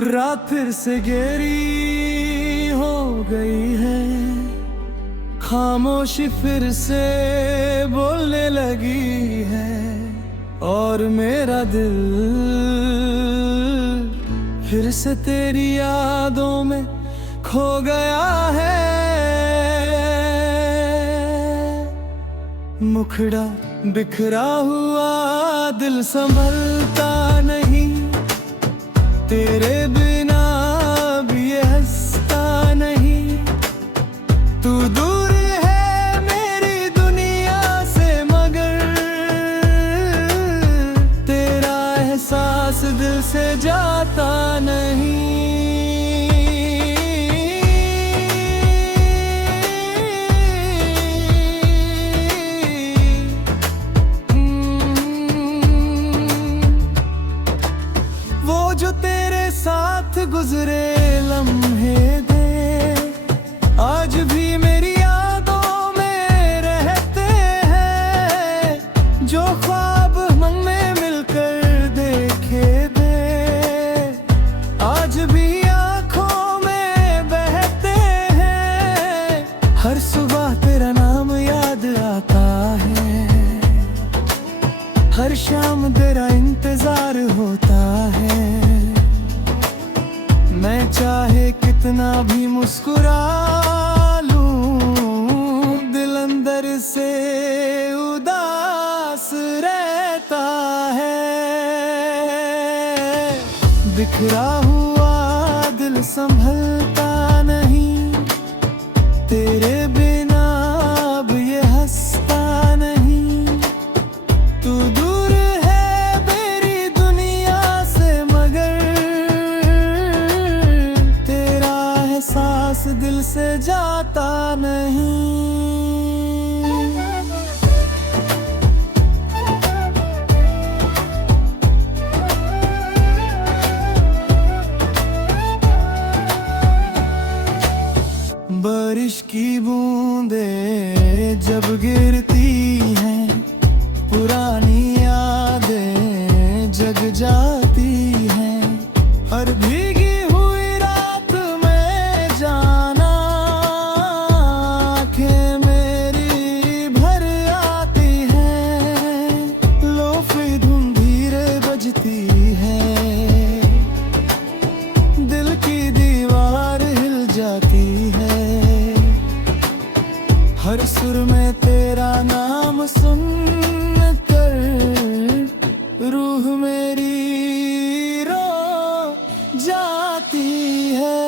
रात फिर से गहरी हो गई है, खामोशी फिर से बोलने लगी है और मेरा दिल फिर से तेरी यादों में खो गया है। मुखड़ा बिखरा हुआ दिल संभलता नहीं, तेरे बिना भी ये हंसता नहीं। तू दूर है मेरी दुनिया से मगर तेरा एहसास दिल से जाता नहीं। वो जो तेरे साथ गुजरे लम्हे दे आज भी मेरी यादों में रहते हैं। जो ख्वाब हमने मिलकर देखे थे आज भी आंखों में बहते हैं। हर सुबह तेरा नाम याद आता है, हर शाम तेरा इंतजार होता है। मैं चाहे कितना भी मुस्कुरा लूं, दिल अंदर से उदास रहता है। बिखरा हुआ दिल संभलता नहीं, तेरे बिना अब ये हंसता नहीं। तू दूर है मेरी दुनिया से मगर तेरा एहसास दिल से जाता नहीं। बारिश की बूंदें जब गिरती हैं, पुरानी यादें जग जाती हैं। हर भीगी हुई रात में जाना आँखें मेरी भर आती हैं। लोफी धुन धीरे बजती है, दिल की दीवार हिल जाती है। हर सुर में तेरा नाम सुन रूह मेरी रो जाती है।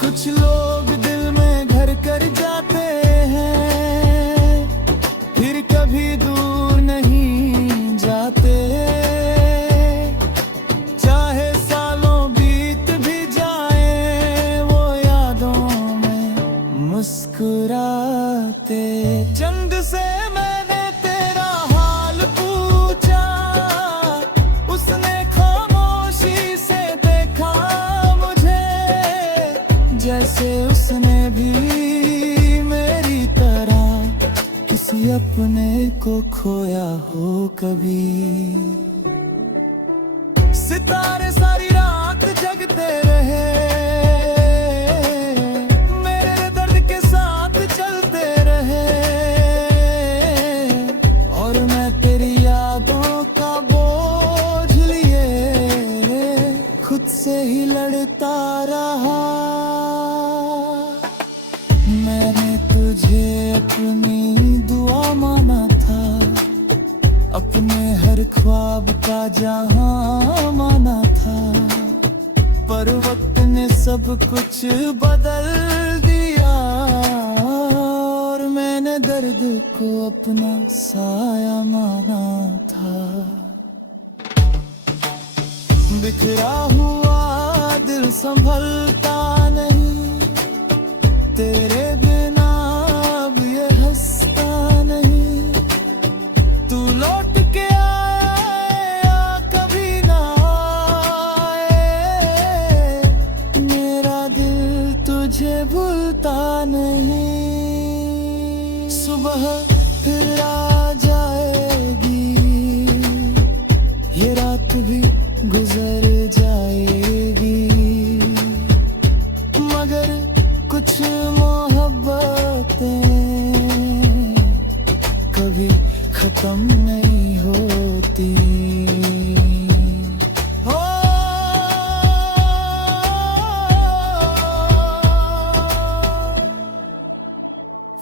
कुछ लोग दिल में घर कर जाते हैं, फिर कभी दूर नहीं जाते। चाहे सालों बीत भी जाए वो यादों में मुस्कुराते। चंद से मैंने तेरा हाल पूछा, उसने खामोशी से देखा मुझे। जैसे उसने भी मेरी तरह किसी अपने को खोया हो कभी। सितारे सारी रात जगते रहे, मेरे दर्द के साथ चलते रहे। और मैं तेरी यादों का बोझ लिए खुद से ही लड़ता रहा। मैंने तुझे अपनी दुआ माना था, अपने हर ख्वाब का जहां माना था। पर वक्त ने सब कुछ बदल दिया और मैंने दर्द को अपना साया माना था। बिखरा हुआ दिल संभलता नहीं, तेरे बिना अब ये हंसता नहीं। तू लौट के आए या कभी ना आए, मेरा दिल तुझे भूलता नहीं। सुबह फिर आ जाएगी, ये रात भी गुजर जाए। खत्म नहीं होती। हो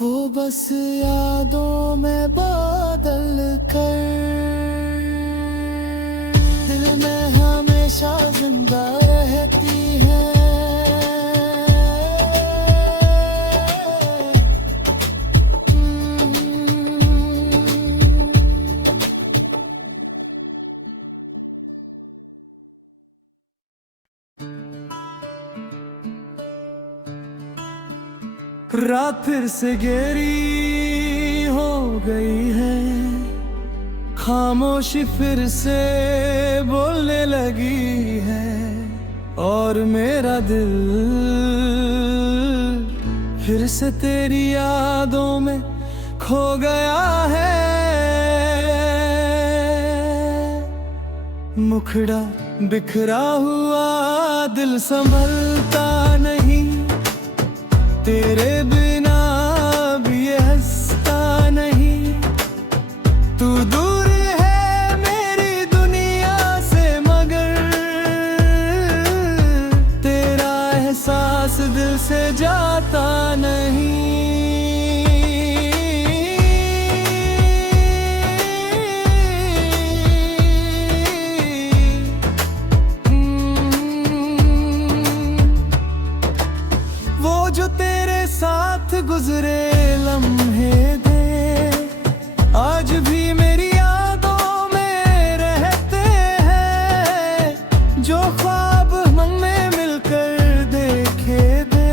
वो बस यादों में बादल कर दिल में हमेशा जिंदा रहती है। रात फिर से गहरी हो गई है, खामोशी फिर से बोलने लगी है, और मेरा दिल फिर से तेरी यादों में खो गया है। मुखड़ा बिखरा हुआ दिल संभलता नहीं, तेरे बिना भी ये हंसता नहीं। तू दूर है मेरी दुनिया से मगर तेरा एहसास दिल से जाता नहीं। जो तेरे साथ गुजरे लम्हे दे आज भी मेरी यादों में रहते हैं। जो ख्वाब मन में मिलकर देखे थे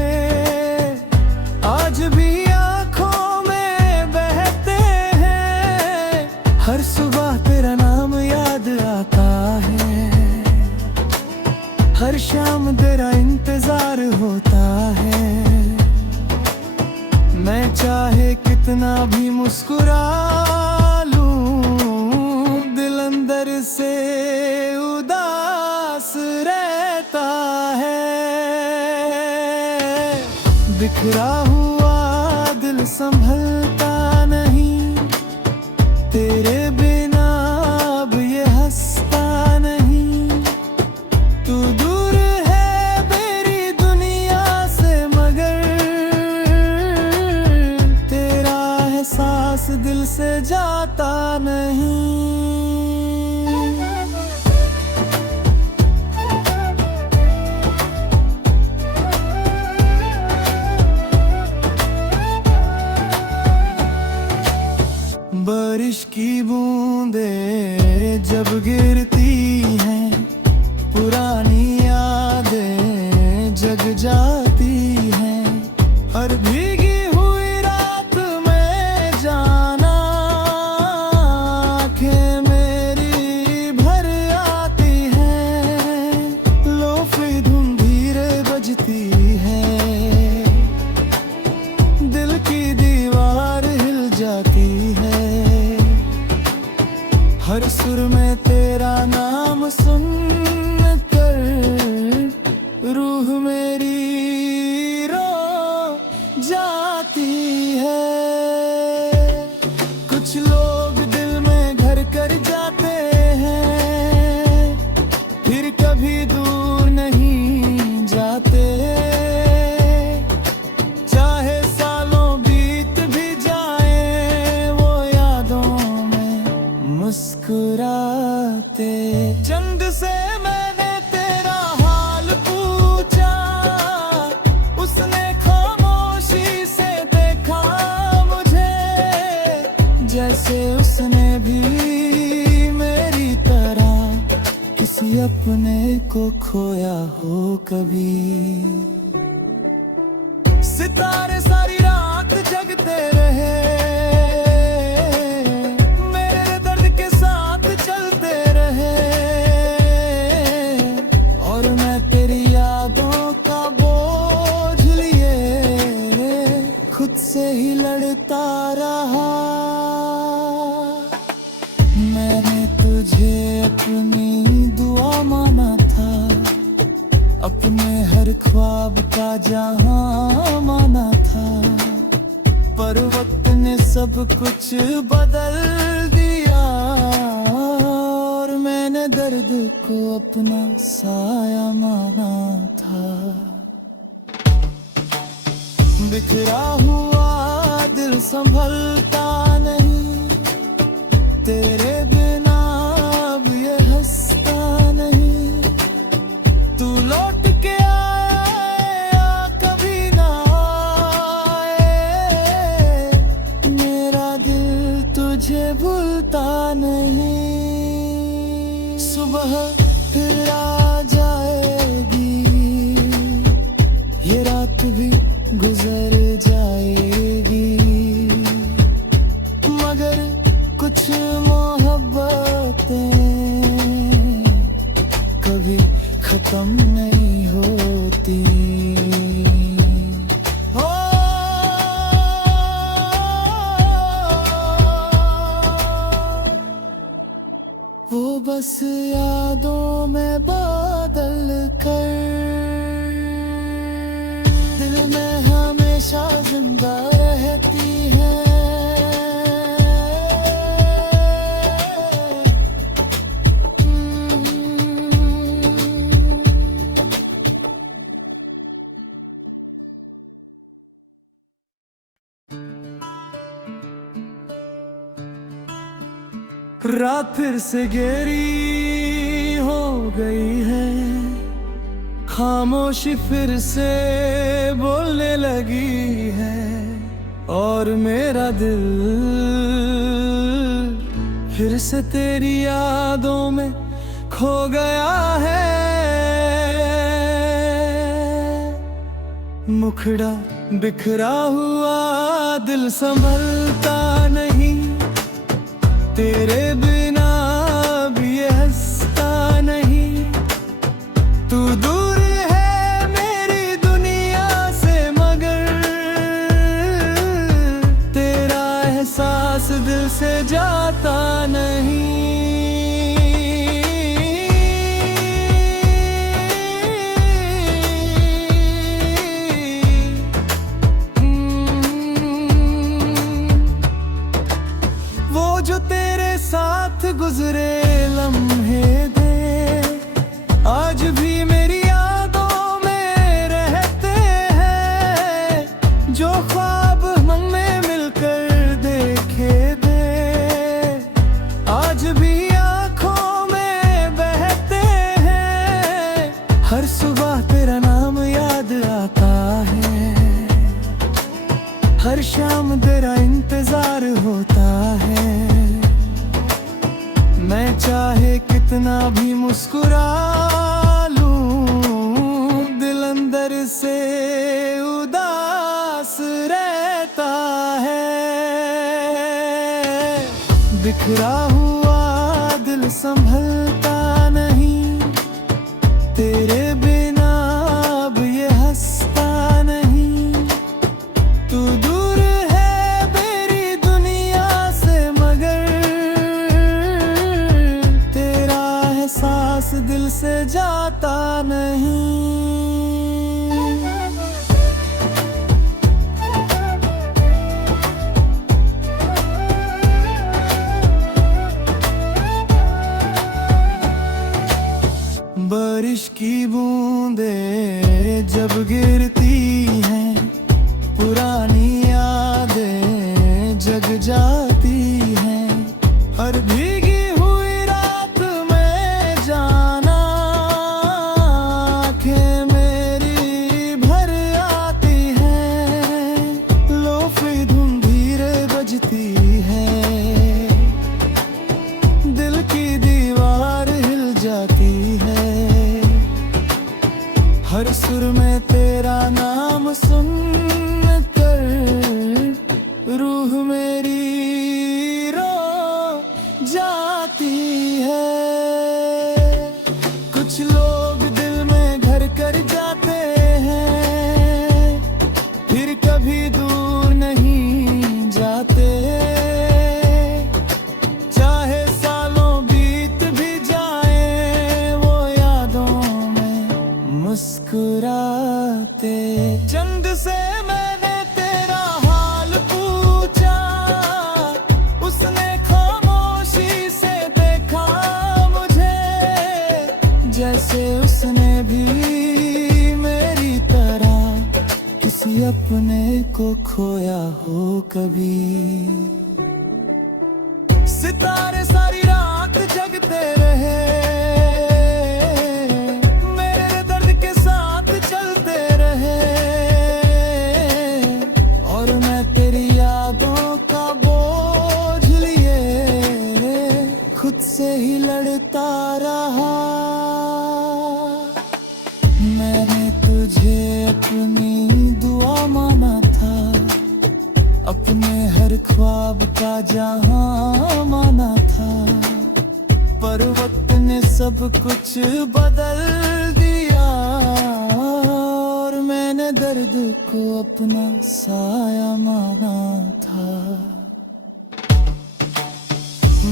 आज भी आँखों में बहते हैं। हर सुबह तेरा नाम याद आता है, हर शाम तेरा इंतजार होता है। मैं चाहे कितना भी मुस्कुरा लूं, दिल अंदर से उदास रहता है। बिखरा हुआ दिल संभलता नहीं, तेरे बिना अब ये हंसता नहीं। तू दूर है मेरी दुनिया से मगर तेरा एहसास दिल से जाता नहीं। बारिश की बूंदें जब गिरती हैं, पुरानी यादें जग जाती हैं। हर भीगी हुई रात में जाना आँखें मेरी भर आती हैं। लोफी धुन धीरे बजती है, दिल की दीवार हिल जाती है। हर सुर में तेरा नाम सुन कर रूह मेरी रो जाती है। कुछ लोग दिल में घर कर जाते हैं, फिर कभी दूर नहीं जाते। चाहे सालों बीत भी जाए वो यादों में मुस्कुराते। चंद से मैंने तेरा हाल पूछा, उसने खामोशी से देखा मुझे, जैसे उसने भी मेरी तरह किसी अपने को खोया हो कभी। सितारे सारी रात जगते रहे, मेरे दर्द के साथ चलते रहे, और मैं तेरी यादों का बोझ लिए खुद से ही लड़ता रहा। मैंने तुझे अपनी दुआ माना था, अपने हर ख्वाब का जहां माना था, पर वक्त ने सब कुछ बदल दिया। बिखरा हुआ दिल संभलता नहीं, तेरे बिना अब ये हंसता नहीं। तू लौट के आए या कभी ना आए, मेरा दिल तुझे भूलता नहीं। सुबह फिर आ जाएगी, ये रात भी गुजर जाएगी, मगर कुछ मोहब्बतें कभी खत्म नहीं होती। वो बस यादों में बादल कर दिल में हमेशा जिंदा रहती है। रात फिर से गहरी हो गई है, खामोशी फिर से बोलने लगी है, और मेरा दिल फिर से तेरी यादों में खो गया है। मुखड़ा बिखरा हुआ दिल संभलता नहीं, तेरे बिना भी ये हंसता नहीं। तू दूर है मेरी दुनिया से, मगर तेरा एहसास दिल से जाता नहीं। वो जो तेरे साथ गुजरे लम्हे दे आज भी मेरी यादों में रहते हैं। जो ख्वाब मन में मिलकर देखे दे आज भी आँखों में बहते हैं। हर सुबह तेरा नाम याद आता है, हर शाम तेरा इंतजार होता है। मैं चाहे कितना भी मुस्कुरा लूं, दिल अंदर से उदास रहता है। बिखरा हुआ दिल संभलता नहीं, तेरे बिना अब ये हंसता नहीं। तू दूर है मेरी दुनिया से, मगर तेरा एहसास दिल से जाता नहीं। बारिश की बूंदें जब गिरती हैं, पुरानी यादें जग जाती हैं। हर भीगी हुई रात में जाना आँखें मेरी भर आती हैं। लोफी धुन धीरे बजती है, दिल की दीवार हिल जाती है। हर सुर में तेरा नाम सुन कर रूह मेरी रो जाती है। कुछ लोग दिल में घर कर जाते हैं, फिर कभी दूर नहीं जाते। चाहे सालों बीत भी जाए, वो यादों में मुस्कुराते। चंद से मैंने तेरा हाल पूछा, उसने खामोशी से देखा मुझे, जैसे उसने भी मेरी तरह किसी अपने को खोया हो कभी। सितारे सारी रात जगते रहे, मेरे दर्द के साथ चलते रहे, और मैं तेरी यादों का बोझ लिए खुद से ही लड़ता रहा। मैंने तुझे अपनी दुआ माना था, अपने हर ख्वाब का जहां माना था, पर वक्त ने सब कुछ बदल दिया, और मैंने दर्द को अपना साया माना था।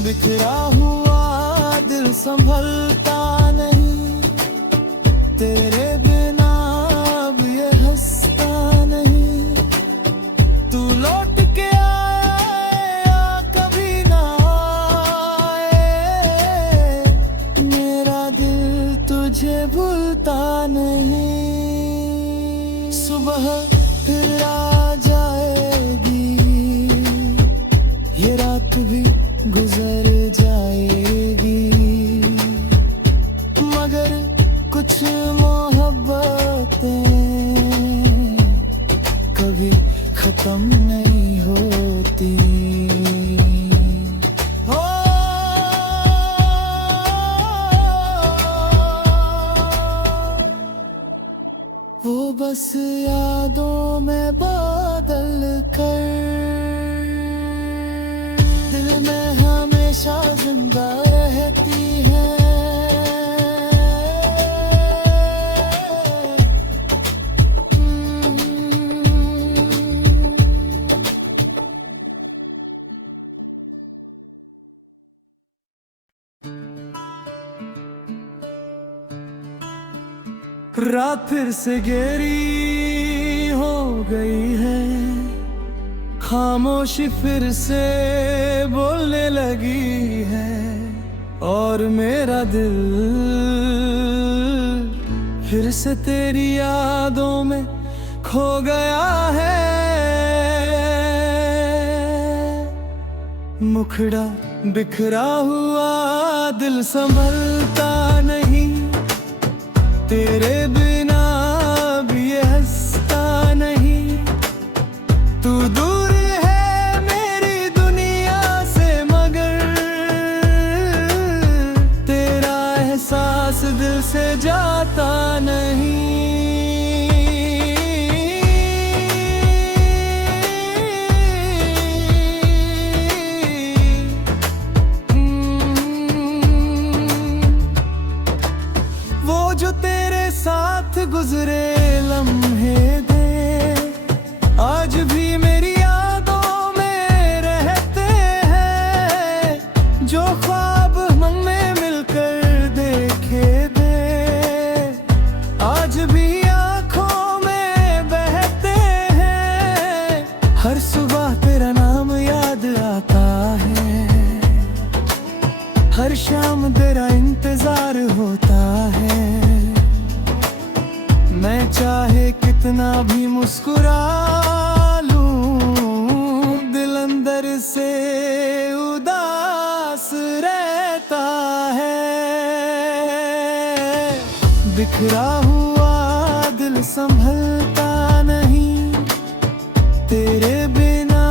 बिखरा हुआ दिल संभलता नहीं, तेरे बिना अब ये हंसता नहीं। तू लौट के आए या कभी ना आए, मेरा दिल तुझे भूलता नहीं। सुबह फिर आ जाएगी, ये रात भी गुजर जाएगी, मगर कुछ मोहब्बतें कभी खत्म नहीं होती। हो वो बस यादों में बादल कर दिल में हमेशा जिंदा रहती है। रात फिर से गहरी हो गई है, खामोशी फिर से बोलने लगी है, और मेरा दिल फिर से तेरी यादों में खो गया है। मुखड़ा बिखरा हुआ दिल संभलता नहीं, तेरे बिना भी ये हंसता नहीं। तू दूर है मेरी दुनिया से, मगर तेरा एहसास दिल से जाता नहीं। जो तेरे साथ गुजरे लम्हे दे आज भी मेरी यादों में रहते हैं, जो ख्वाब मन में मिलकर देखे थे आज भी आँखों में बहते हैं। हर सुबह तेरा नाम याद आता है, हर शाम तेरा इंतजार होता है। मैं चाहे कितना भी मुस्कुरा लूं, दिल अंदर से उदास रहता है। बिखरा हुआ दिल संभलता नहीं, तेरे बिना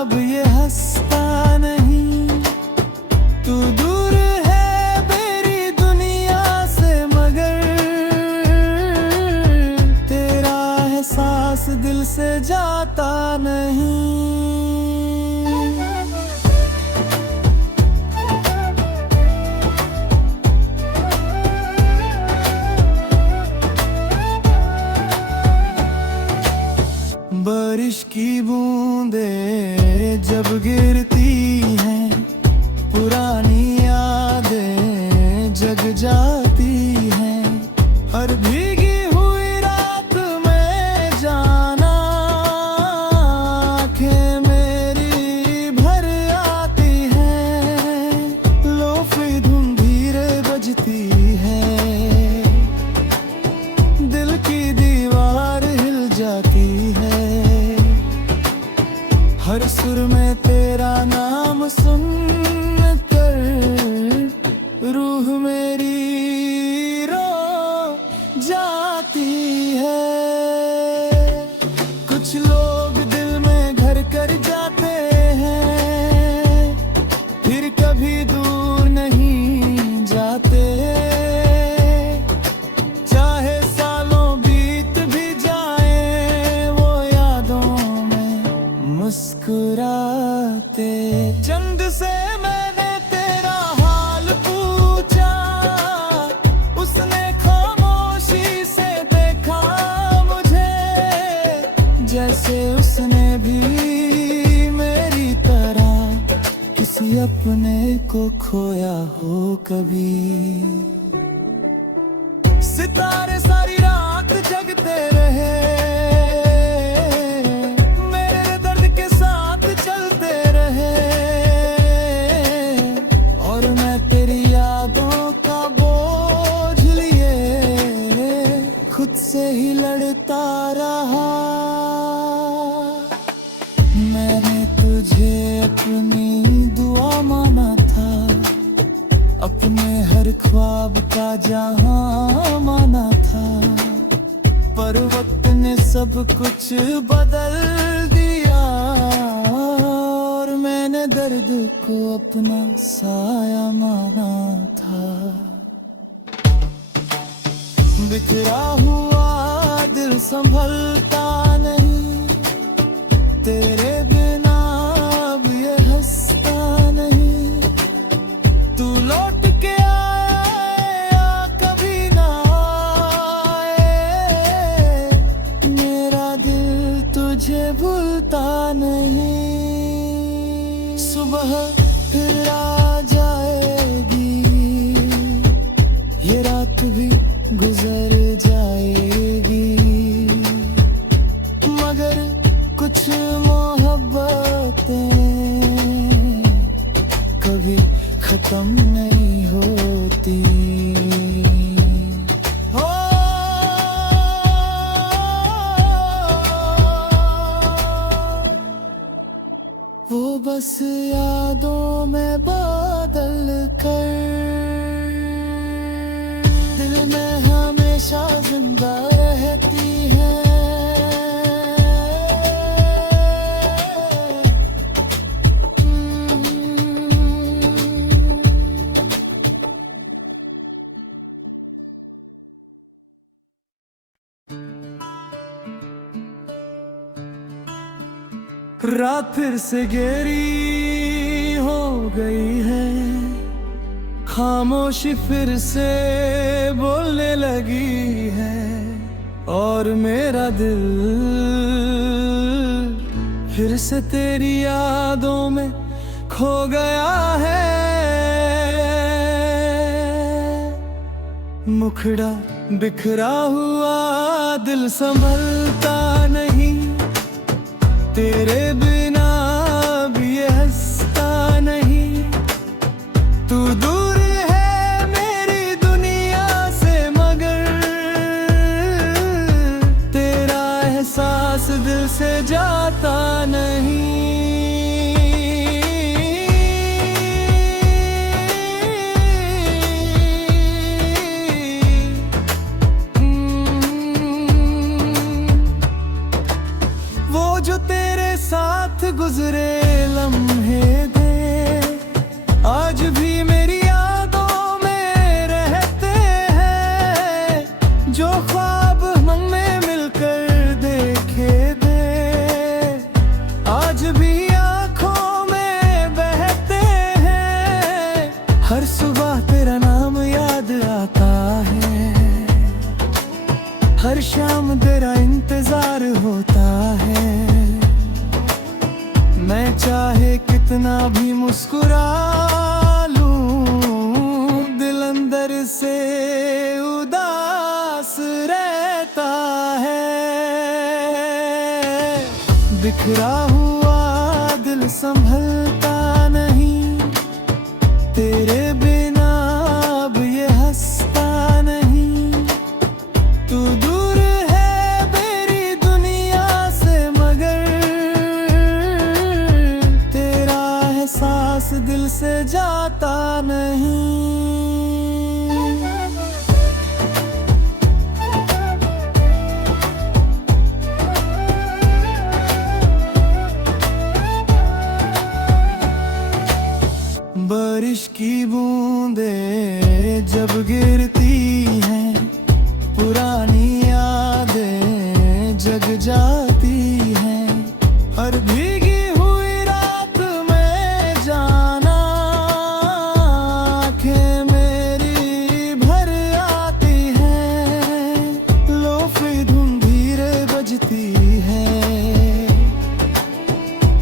अब ये हंसता नहीं। तू दूर है मेरी दुनिया से, मगर तेरा एहसास दिल से जाता नहीं। बारिश की बूंदें जब गिरती हैं, पुरानी यादें जग जाती हैं। हर भीगी हुई रात में जाना आँखें में अपने को खोया हो कभी। सितारे सारी रात जगते रहे, मेरे दर्द के साथ चलते रहे, और मैं तेरी यादों का बोझ लिए खुद से ही लड़ता रहा। मैंने तुझे अपनी दुआ माना था, अपने हर ख्वाब का जहां माना था, पर वक्त ने सब कुछ बदल दिया, और मैंने दर्द को अपना साया माना था। बिखरा हुआ दिल संभलता नहीं, तेरे बिना अब ये हंसता नहीं। तू लौट के आए या कभी ना आए, मेरा दिल तुझे भूलता नहीं। सुबह फिर आ जाएगी, ये रात भी गुजर जाएगी, मगर कुछ मोहब्बतें कभी खत्म नहीं होती। हो वो बस यादों में बादल कर दिल में हमेशा जिंदा रहती है। रात फिर से गहरी हो गई है, खामोशी फिर से बोलने लगी है, और मेरा दिल फिर से तेरी यादों में खो गया है। मुखड़ा बिखरा हुआ दिल संभलता नहीं, तेरे बिना भी ये हंसता नहीं। तू दूर है मेरी दुनिया से, मगर तेरा एहसास दिल से जाता नहीं। साथ गुजरे लम्हे दे आज भी मेरी यादों में रहते हैं, जो ख्वाब मन में मिलकर देखे दे आज भी आँखों में बहते हैं। हर सुबह तेरा नाम याद आता है, हर शाम तेरा इंतजार होता है। मैं चाहे कितना भी मुस्कुरा लूं, दिल अंदर से उदास रहता है। बिखरा हुआ दिल संभलता नहीं, तेरे बिना अब ये हंसता नहीं। तू दूर है मेरी दुनिया से, मगर एहसास दिल से जाता नहीं। बारिश की बूंदें जब गिरती हैं, पुरानी यादें जग जाती हैं। हर भीगी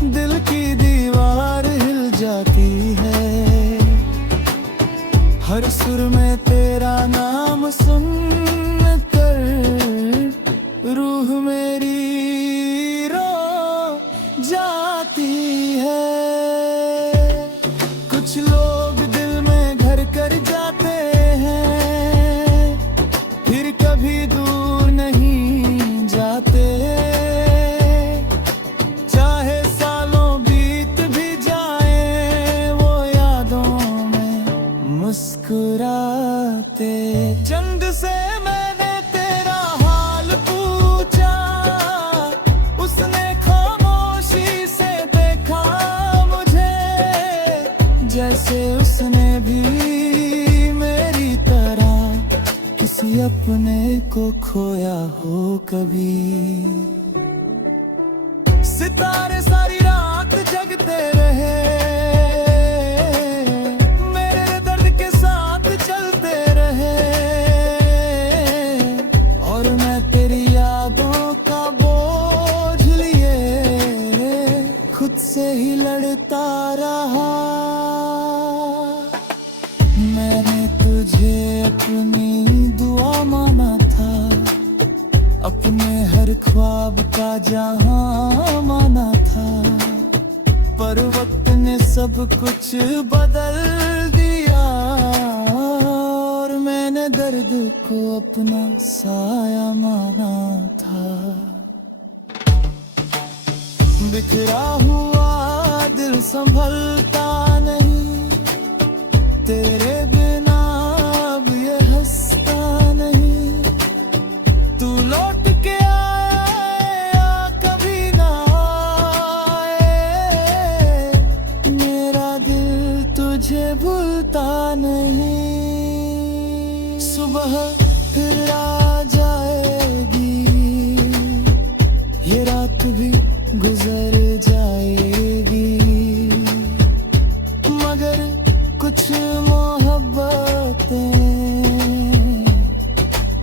दिल की दीवार हिल जाती है। हर सुर में तेरा नाम सुन कर रूह मेरी रो जाती है। कुछ लोग दिल में घर कर जाते हैं, फिर कभी दूर नहीं जाते। चाहे सालों बीत भी जाए, वो यादों में मुस्कुराते। चंद से मैंने तेरा हाल पूछा, उसने खामोशी से देखा मुझे, जैसे उसने भी मेरी तरह किसी अपने को खोया हो कभी। सितारे सारी रात जगते रहे, मेरे दर्द के साथ चलते रहे, और मैं तेरी यादों का बोझ लिए खुद से ही लड़ता रहा। मैंने तुझे अपनी दुआ माना था, अपने हर ख्वाब का जहां माना था, पर वक्त ने सब कुछ बदल दिया, और मैंने दर्द को अपना साया माना था। बिखरा हुआ दिल संभलता नहीं, तेरे बिना अब ये हंसता नहीं। तू लौट के आए या कभी ना आए, मेरा दिल तुझे भूलता नहीं। सुबह फिर आ जाएगी, ये रात भी गुजर जाएगी, मगर कुछ मोहब्बतें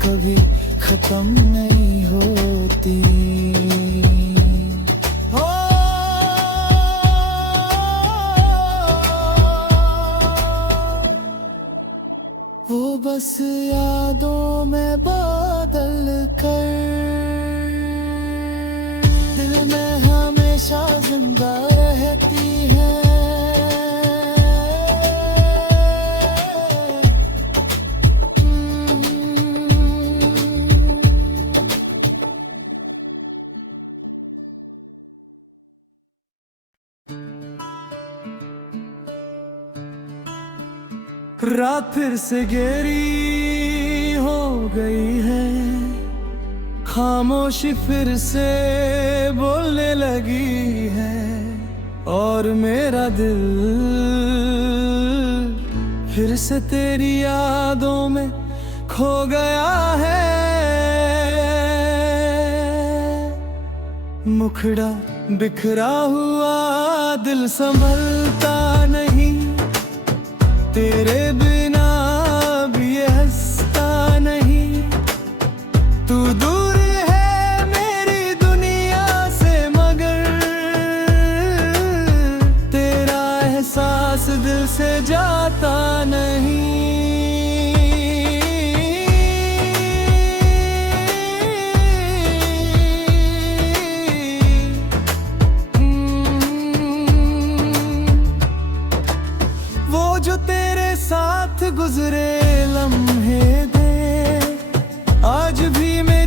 कभी खत्म नहीं होती। हो वो बस यादों में बादल कर दिल में हमेशा जिंदा रहती है। रात फिर से गहरी हो गई है, खामोशी फिर से बोलने लगी है, और मेरा दिल फिर से तेरी यादों में खो गया है। मुखड़ा बिखरा हुआ दिल संभलता नहीं, तेरे बिना भी ये हंसता नहीं। तू दूर है मेरी दुनिया से, मगर तेरा एहसास दिल से जाता नहीं। जो तेरे साथ गुजरे लम्हे दे आज भी मेरे